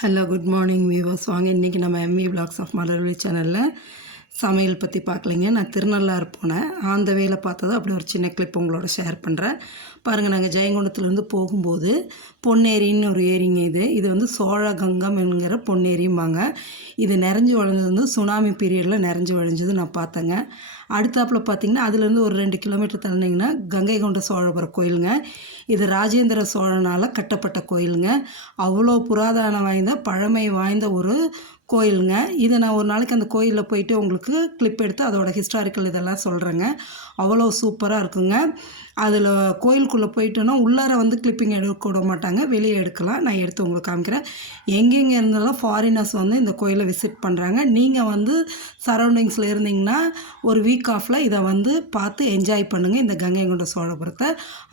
Hello good morning viewers வாங்க இன்றைக்கி நம்ம எம்இ பிளாக்ஸ் ஆஃப் மலர்வழி சேனலில் சமையல் பற்றி பார்க்கலைங்க நான் திருநள்ளாறு போனேன். அந்த வேலை பார்த்ததும் அப்படி ஒரு சின்ன கிளிப் உங்களோட ஷேர் பண்ணுறேன் பாருங்கள் நாங்கள் ஜெயங்கொண்டத்துலேருந்து போகும்போது பொன்னேரின்னு ஒரு ஏரிங்க இது. இது வந்து சோழ கங்கம் என்கிற பொன்னேரியும்பாங்க இது நிறைஞ்சு வழிஞ்சது வந்து சுனாமி பீரியடில் நிறைஞ்சு வழிஞ்சது நான் பார்த்தேங்க. அடுத்தாப்பில் பார்த்தீங்கன்னா அதுலேருந்து ஒரு ரெண்டு கிலோமீட்டர் தள்ளினீங்கன்னா கங்கை கொண்ட சோழபுரம் கோயிலுங்க. இது ராஜேந்திர சோழனால் கட்டப்பட்ட கோயிலுங்க. அவ்வளோ புராதன வாய்ந்த பழமை வாய்ந்த ஒரு கோயிலுங்க. இதை நான் ஒரு நாளைக்கு அந்த கோயிலில் போயிட்டு உங்களுக்கு கிளிப் எடுத்து அதோட ஹிஸ்டாரிக்கல் இதெல்லாம் சொல்கிறேங்க அவ்வளோ சூப்பராக இருக்குங்க. அதில் கோயிலுக்குள்ளே போயிட்டோன்னா உள்ளார வந்து கிளிப்பிங் எடுக்க விட மாட்டாங்க. வெளியே எடுக்கலாம். நான் எடுத்து உங்களுக்கு காமிக்கிறேன். எங்கெங்கே இருந்தாலும் ஃபாரினர்ஸ் வந்து இந்த கோயிலை விசிட் பண்ணுறாங்க நீங்கள் வந்து சரௌண்டிங்ஸில் இருந்தீங்கன்னா ஒரு வீக் ஆஃபில் இதை வந்து பார்த்து என்ஜாய் பண்ணுங்கள் இந்த கங்கை கொண்ட சோழபுரத்தை.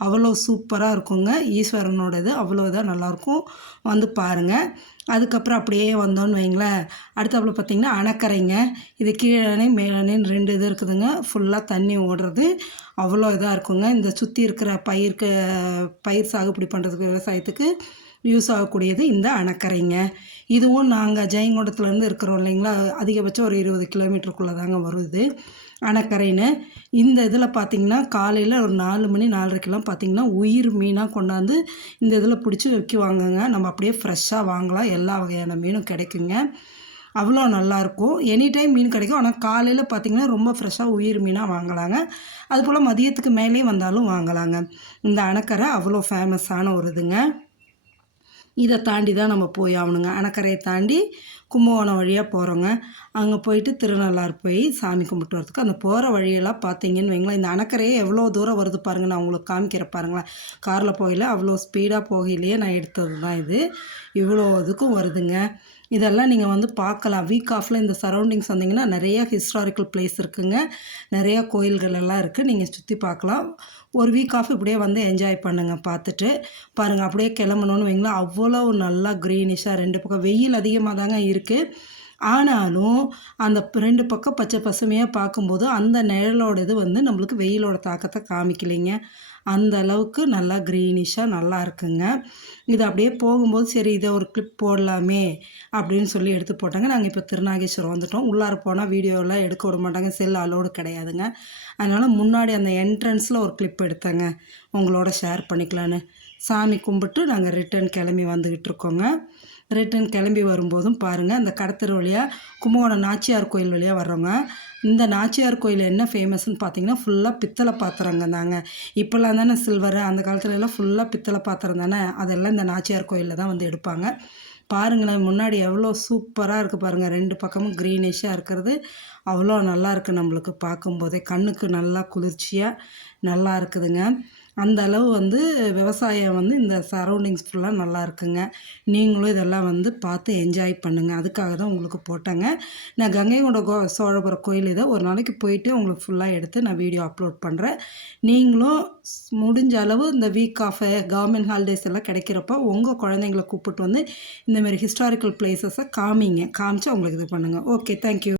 அவ்வளோ சூப்பராக இருக்குங்க. ஈஸ்வரனோட இது அவ்வளோ இதாக நல்லாயிருக்கும். வந்து பாருங்கள் அதுக்கப்புறம் அப்படியே வந்தோன்னு வைங்களேன். அடுத்தாப்புல பார்த்திங்கன்னா அணக்கரைங்க. இது கீழே மேலனேன்னு ரெண்டு இது இருக்குதுங்க. ஃபுல்லாக தண்ணி ஓடுறது. அவ்வளோ இதாக இருக்குங்க. இந்த சுற்றி இருக்கிற பயிருக்கு பயிர் சாகுபடி பண்ணுறதுக்கு விவசாயத்துக்கு யூஸ் ஆகக்கூடியது இந்த அணக்கரைங்க. இதுவும் நாங்கள் ஜெயங்கொண்டத்துலேருந்து இருக்கிறோம் இல்லைங்களா? அதிகபட்சம் ஒரு இருபது கிலோமீட்டருக்குள்ளே தாங்க வருது அணக்கரைன்னு. இந்த இதில் பார்த்திங்கன்னா காலையில் ஒரு நாலு மணி நாலரைக்கெல்லாம் பார்த்திங்கன்னா உயிர் மீனாக கொண்டாந்து இந்த இதில் பிடிச்சி வைக்குவாங்கங்க. நம்ம அப்படியே ஃப்ரெஷ்ஷாக வாங்கலாம். எல்லா வகையான மீனும் கிடைக்குங்க. அவ்வளோ நல்லாயிருக்கும். எனி டைம் மீன் கிடைக்கும். ஆனால் காலையில் பார்த்திங்கன்னா ரொம்ப ஃப்ரெஷ்ஷாக உயிர் மீனாக வாங்கலாங்க. அதுபோல் மதியத்துக்கு மேலேயும் வந்தாலும் வாங்கலாங்க. இந்த அணக்கரை அவ்வளோ ஃபேமஸான ஒரு இதுங்க. இதை தாண்டி தான் நம்ம போய் ஆகணுங்க அணக்கரையை தாண்டி கும்பகோணம் வழியாக போகிறோங்க அங்கே போயிட்டு திருநள்ளாறு போய் சாமி கும்பிட்டு வரதுக்கு அந்த போகிற வழியெல்லாம் பார்த்தீங்கன்னு வைங்களேன். இந்த அணக்கரையே எவ்வளோ தூரம் வருது பாருங்கள் நான் உங்களுக்கு காமிக்கிற பாருங்களேன். காரில் போகல அவ்வளோ ஸ்பீடாக போகலையே நான் எடுத்தது தான் இது. இவ்வளோ இதுக்கும் வருதுங்க. இதெல்லாம் நீங்கள் வந்து பார்க்கலாம் வீக் ஆஃபில் இந்த சரௌண்டிங்ஸ் வந்தீங்கன்னா நிறைய ஹிஸ்டாரிக்கல் பிளேஸ் இருக்குங்க. நிறையா கோயில்கள் எல்லாம் இருக்குது நீங்கள் சுற்றி பார்க்கலாம் ஒரு வீக் ஆஃப் இப்படியே வந்து என்ஜாய் பண்ணுங்கள் பார்த்துட்டு பாருங்கள் அப்படியே கிளம்பணுன்னு வைங்களேன். அவ்வளோ நல்லா க்ரீனிஷாக ரெண்டு பக்கம் வெயில் அதிகமாக தாங்க இருக்குது ஆனாலும் அந்த ரெண்டு பக்கம் பச்சை பசுமையாக பார்க்கும்போது அந்த நிழலோட இது வந்து நம்மளுக்கு வெயிலோட தாக்கத்தை காமிக்கலைங்க. அந்த அளவுக்கு நல்லா க்ரீனிஷாக நல்லா இருக்குங்க. இது அப்படியே போகும்போது சரி இதை ஒரு கிளிப் போடலாமே அப்படின்னு சொல்லி எடுத்து போட்டாங்க. நாங்கள் இப்போ திருநாகேஸ்வரம் வந்துட்டோம். உள்ளார போனால் வீடியோலாம் எடுக்க விட மாட்டாங்க. செல் அலோடு கிடையாதுங்க. அதனால் முன்னாடி அந்த என்ட்ரன்ஸில் ஒரு கிளிப் எடுத்தேங்க. உங்களோட ஷேர் பண்ணிக்கலான்னு சாமி கும்பிட்டு நாங்கள் ரிட்டர்ன் கிளம்பி வந்துக்கிட்டு இருக்கோங்க. ரிட்டன் கிளம்பி வரும்போதும் பாருங்கள் அந்த கடத்தர் வழியாக கும்பகோணம் நாச்சியார் கோயில் வழியாக வர்றவங்க இந்த நாச்சியார் கோயில் என்ன ஃபேமஸ்ன்னு பார்த்தீங்கன்னா ஃபுல்லாக பித்தளை பாத்திரங்க தாங்க. இப்போல்லாம் தானே சில்வர் அந்த காலத்துல எல்லாம் ஃபுல்லாக பித்தளை பாத்திரம் தானே அதெல்லாம் இந்த நாச்சியார் கோயிலில் தான் வந்து எடுப்பாங்க. பாருங்களேன் முன்னாடி எவ்வளோ சூப்பராக இருக்குது பாருங்கள் ரெண்டு பக்கமும் க்ரீனிஷாக இருக்கிறது. அவ்வளோ நல்லா இருக்குது நம்மளுக்கு பார்க்கும்போதே கண்ணுக்கு நல்லா குளிர்ச்சியாக நல்லா இருக்குதுங்க. அந்த அளவு வந்து விவசாயம் வந்து இந்த சரௌண்டிங்ஸ் ஃபுல்லாக நல்லா இருக்குங்க. நீங்களும் இதெல்லாம் வந்து பார்த்து என்ஜாய் பண்ணுங்கள் அதுக்காக தான் உங்களுக்கு போட்டேங்க. நான் கங்கை கொண்ட கோ சோழபுரம் கோயில் இதை ஒரு நாளைக்கு போயிட்டு உங்களுக்கு ஃபுல்லாக எடுத்து நான் வீடியோ அப்லோட் பண்ணுறேன் நீங்களும் முடிஞ்ச அளவு இந்த வீக் ஆஃப் கவர்மெண்ட் ஹாலிடேஸ் எல்லாம் கிடைக்கிறப்போ உங்கள் குழந்தைங்கள கூப்பிட்டு வந்து இந்தமாரி ஹிஸ்டாரிக்கல் பிளேசஸை காமிங்க. காமிச்சு அவங்களுக்கு இது பண்ணுங்கள் ஓகே தேங்க்யூ